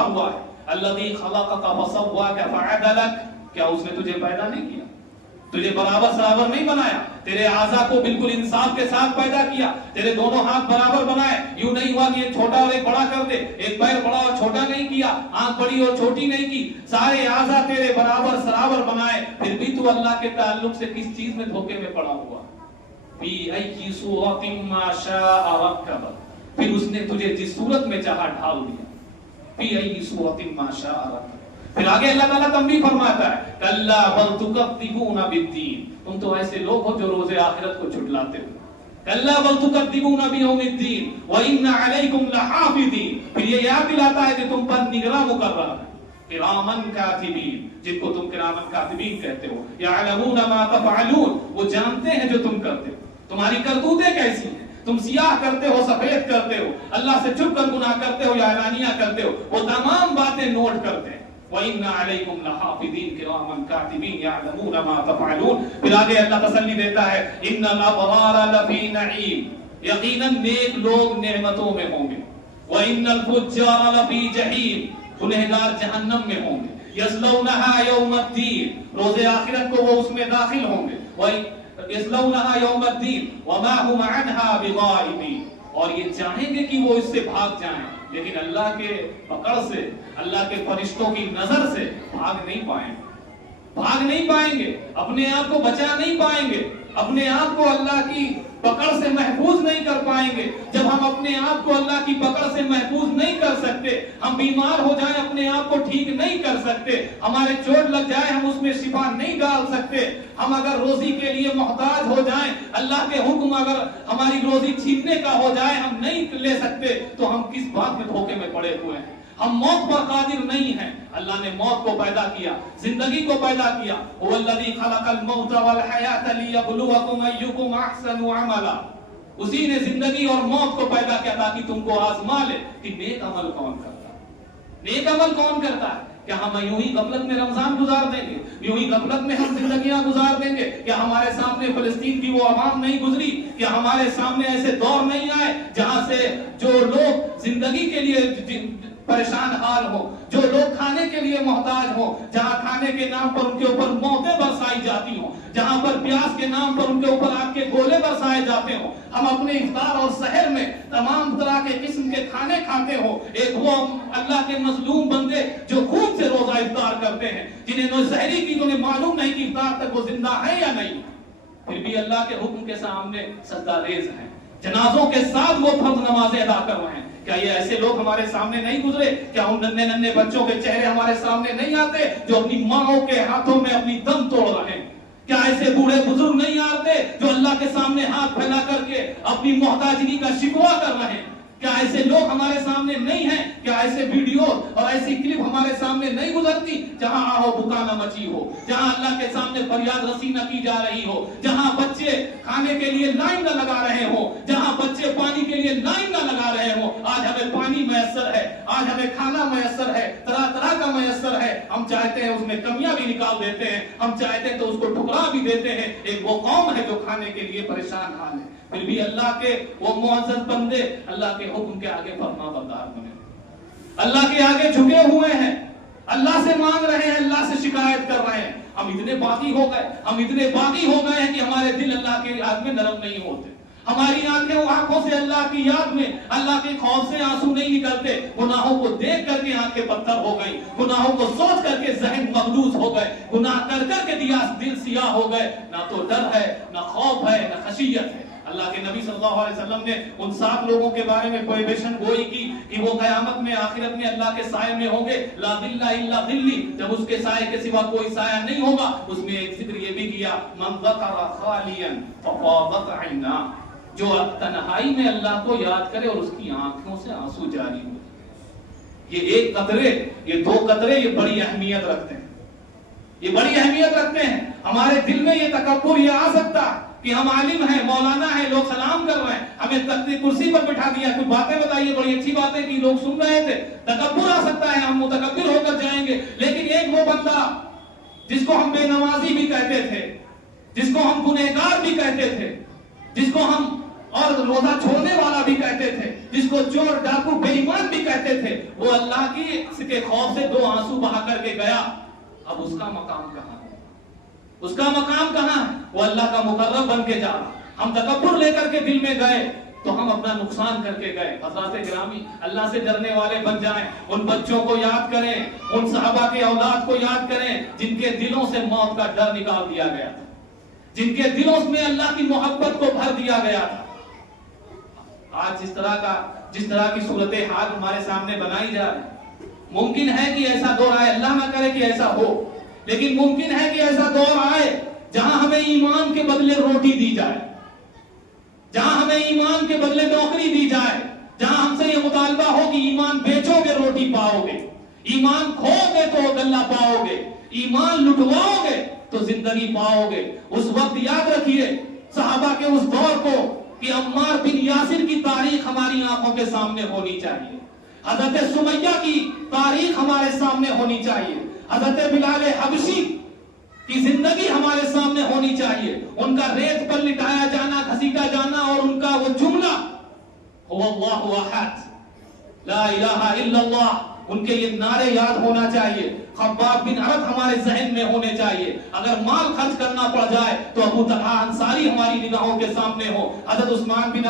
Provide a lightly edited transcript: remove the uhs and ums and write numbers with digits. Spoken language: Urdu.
لکھا ہوا ہے الذی خلقک فسواک فعدلک، کیا اس نے تجھے پیدا نہیں کیا، تجھے برابر سرابر نہیں بنایا، تیرے اعضاء کو بالکل انصاف کے ساتھ پیدا کیا، تیرے دونوں ہاتھ برابر بنائے، یوں نہیں ہوا کہ ایک چھوٹا اور ایک بڑا کر دے، ایک پیر بڑا اور چھوٹا نہیں کیا، آنکھ بڑی اور چھوٹی نہیں کی، سارے اعضاء تیرے برابر سرابر بنائے، پھر بھی تو اللہ کے تعلق سے کس چیز میں دھوکے میں پڑا ہوا؟ فی ای صورت ما شاء رکبک، پھر اس نے تجھے جس صورت میں چاہا ڈھال دیا، فی ای صورت ما شاء رکبک۔ پھر آگے اللہ تعالیٰ تنبیہ فرماتا ہے کلا بل تکذبون بالدین، تم تو ایسے لوگ ہو جو روز آخرت کو جھٹلاتے ہو، کلا بل تکذبون بیوم الدین وان علیکم لحافظین، پھر یہ یاد دلاتا ہے کہ تم پر نگراں مقرر ہے، کرامن کاتبین، جن کو تم کرامن کاتبین کہتے ہو، یعلمون ما تفعلون، وہ جانتے ہیں جو تم کرتے ہو، تمہاری کرتوتیں کیسی ہیں، تم سیاہ کرتے ہو سفید کرتے ہو، اللہ سے چھپ کر گناہ کرتے ہو یا اعلانیہ کرتے ہو، وہ تمام باتیں نوٹ کرتے ہیں، وَإِنَّ عَلَيْكُمْ لَحَافِظِينَ كِرَامًا كَاتِبِينَ يَعْلَمُونَ مَا تَفْعَلُونَ۔ پھر آگے اللہ تسلی دیتا ہے إِنَّ الْأَبْرَارَ لَفِي نَعِيمٍ، یقیناً نیک لوگ نعمتوں میں ہوں گے، وَإِنَّ الْفُجَّارَ لَفِي جَحِيمٍ، گنہگار جہنم میں ہوں گے، يَصْلَوْنَهَا يَوْمَ الدِّينِ، روز آخرت کو وہ اس میں داخل ہوں گے، يَصْلَوْنَهَا يَوْمَ الدِّينِ وَمَا هُمْ عَنْهَا بِغَائِبِينَ، اور یہ چاہیں گے کہ وہ اس سے بھاگ جائیں، لیکن اللہ کے پکڑ سے، اللہ کے فرشتوں کی نظر سے بھاگ نہیں پائیں گے، بھاگ نہیں پائیں گے، اپنے آپ کو بچا نہیں پائیں گے، اپنے آپ کو اللہ کی پکڑ سے محفوظ نہیں کر پائیں گے۔ جب ہم اپنے آپ کو اللہ کی پکڑ سے محفوظ نہیں کر سکتے، ہم بیمار ہو جائیں اپنے آپ کو ٹھیک نہیں کر سکتے، ہمارے چوٹ لگ جائے ہم اس میں شفا نہیں ڈال سکتے، ہم اگر روزی کے لیے محتاج ہو جائیں، اللہ کے حکم اگر ہماری روزی چھیننے کا ہو جائے ہم نہیں لے سکتے، تو ہم کس بات میں دھوکے میں پڑے ہوئے ہیں؟ ہم موت پر قادر نہیں ہیں۔ اللہ نے موت کو پیدا کیا، زندگی کو پیدا کیا، هو الذی خلق الموت والحیات لیبلوکم ایکم احسن عملا، اسی نے زندگی اور موت کو پیدا کیا تاکہ تم کو آزما لے کہ نیک عمل کون کرتا ہے، نیک عمل کون کرتا ہے۔ کیا ہم یوں ہی غفلت میں رمضان گزار دیں گے، یوں ہی غفلت میں ہم زندگیاں گزار دیں گے؟ کیا ہمارے سامنے فلسطین کی وہ عوام نہیں گزری؟ کیا ہمارے سامنے ایسے دور نہیں آئے جہاں سے جو لوگ زندگی کے لیے پریشان حال ہو، جو لوگ کھانے کے لیے محتاج ہو، جہاں کھانے کے نام پر ان کے اوپر موتیں برسائی جاتی ہوں، جہاں پر پیاس کے نام پر ان کے اوپر آگ کے گولے برسائے جاتے ہوں، ہم اپنے افطار اور سحر میں تمام طرح کے قسم کے کھانے کھاتے ہو، ایک وہ اللہ کے مظلوم بندے جو خون سے روزہ افطار کرتے ہیں، جنہیں سحری کی انہیں معلوم نہیں کہ افطار تک وہ زندہ ہے یا نہیں، پھر بھی اللہ کے حکم کے سامنے سجدہ ریز ہیں، جنازوں کے ساتھ وہ فرض نمازیں ادا کر رہے ہیں۔ کیا یہ ایسے لوگ ہمارے سامنے نہیں گزرے؟ کیا ان ننھے ننھے بچوں کے چہرے ہمارے سامنے نہیں آتے جو اپنی ماؤں کے ہاتھوں میں اپنی دم توڑ رہے ہیں؟ کیا ایسے بوڑھے بزرگ نہیں آتے جو اللہ کے سامنے ہاتھ پھیلا کر کے اپنی محتاجگی کا شکوہ کر رہے ہیں؟ کیا ایسے لوگ ہمارے سامنے نہیں ہیں؟ کیا ایسے ویڈیو اور ایسی کلپ ہمارے سامنے نہیں گزرتی جہاں آہو بکانا مچی ہو، جہاں اللہ کے سامنے فریاد رسی نہ کی جا رہی ہو، جہاں بچے کھانے کے لیے لائن نہ لگا رہے ہو، جہاں بچے پانی کے لیے لائن نہ لگا رہے ہو؟ آج ہمیں پانی میسر ہے، آج ہمیں کھانا میسر ہے، طرح طرح کا میسر ہے، ہم چاہتے ہیں اس میں کمیاں بھی نکال دیتے ہیں، ہم چاہتے ہیں تو اس کو ٹکرا بھی دیتے ہیں۔ ایک وہ قوم ہے جو کھانے کے لیے پریشان حال ہے، پھر بھی اللہ کے وہ معزز بندے اللہ کے حکم کے آگے فرما بردار بنے، اللہ کے آگے جھکے ہوئے ہیں، اللہ سے مانگ رہے ہیں، اللہ سے شکایت کر رہے ہیں۔ ہم اتنے باغی ہو گئے ہیں کہ ہمارے دل اللہ کے یاد میں نرم نہیں ہوتے، ہماری آنکھوں سے اللہ کی یاد میں، اللہ کے خوف سے آنسو نہیں نکلتے، گناہوں کو دیکھ کر کے آنکھیں پتھر ہو گئی، گناہوں کو سوچ کر کے ذہن مغلوظ ہو گئے، گناہ کر کر کے دل سیاہ ہو گئے، نہ تو ڈر ہے، نہ خوف ہے، نہ خشیت ہے۔ اللہ کے نبی صلی اللہ علیہ وسلم نے ان 7 لوگوں کے بارے میں پروہیبیشن گوئی کی کہ وہ قیامت میں آخرت میں اللہ کے سائے میں ہوں گے، لا ظل الا ظلی، جب اس کے سائے کے سوا کوئی سایہ نہیں ہوگا۔ اس میں ایک ذکر یہ بھی کیا، من ذکر خالیا ففاضت عیناہ، جو تنہائی میں اللہ کو یاد کرے اور اس کی آنکھوں سے آنسو جاری ہو۔ یہ ایک قطرے، یہ 2 قطرے، یہ بڑی اہمیت رکھتے ہیں، یہ بڑی اہمیت رکھتے ہیں۔ ہمارے دل میں یہ تکبر یہ آ سکتا کہ ہم عالم ہیں، مولانا ہیں، لوگ سلام کر رہے ہیں، ہمیں تخت کرسی پر بٹھا دیا، کچھ باتیں بتائیے، بڑی اچھی باتیں کی، لوگ سن رہے تھے، تکبر آ سکتا ہے، ہم متکبر ہو کر جائیں گے۔ لیکن ایک وہ بندہ جس کو ہم بے نمازی بھی کہتے تھے، جس کو ہم گنہگار بھی کہتے تھے، جس کو ہم اور روزہ چھوڑنے والا بھی کہتے تھے، جس کو چور ڈاکو بے ایمان بھی کہتے تھے، وہ اللہ کی کے خوف سے 2 آنسو بہا کر کے گیا، اب اس کا مقام کہاں ہے؟ اس کا مقام کہاں ہے؟ وہ اللہ کا مقرب بن کے جا رہا۔ ہم تکبر لے کر کے دل میں گئے تو ہم اپنا نقصان کر کے گئے۔ حضرات گرامی، اللہ سے ڈرنے والے بن جائیں، ان بچوں کو یاد کریں، ان صحابہ کے اولاد کو یاد کریں جن کے دلوں سے موت کا ڈر نکال دیا گیا تھا، جن کے دلوں میں اللہ کی محبت کو بھر دیا گیا تھا۔ آج جس طرح کی صورتحال ہمارے سامنے بنائی جا رہی، ممکن ہے کہ ایسا دور آئے، اللہ نہ کرے کہ ایسا ہو، لیکن ممکن ہے کہ ایسا دور آئے جہاں ہمیں ایمان کے بدلے روٹی دی جائے، جہاں ہمیں ایمان کے بدلے نوکری دی جائے، جہاں ہم سے یہ مطالبہ ہو کہ ایمان بیچو گے روٹی پاؤ گے، ایمان کھو گے تو غلہ پاؤ گے، ایمان لٹواؤ گے تو زندگی پاؤ گے۔ اس وقت یاد رکھیے صحابہ کے اس دور کو کہ عمار بن یاسر کی تاریخ ہماری آنکھوں کے سامنے ہونی چاہیے، حضرت سمیہ کی تاریخ ہمارے سامنے ہونی چاہیے، حضرت بلال حبشی کی زندگی ہمارے سامنے ہونی چاہیے، ان کا ریت پر لٹایا جانا، گھسیٹا جانا، اور ان کا وہ جملہ هو اللہ احد لا الہ الا اللہ، ان کے یہ نعرے یاد ہونا چاہیے، خباب بن عرب ہمارے ذہن میں ہونے چاہیے۔ اگر مال خرچ کرنا پڑ جائے تو ابو طلحہ انصاری ہماری نگاہوں کے سامنے ہو، حضرت عثمان بن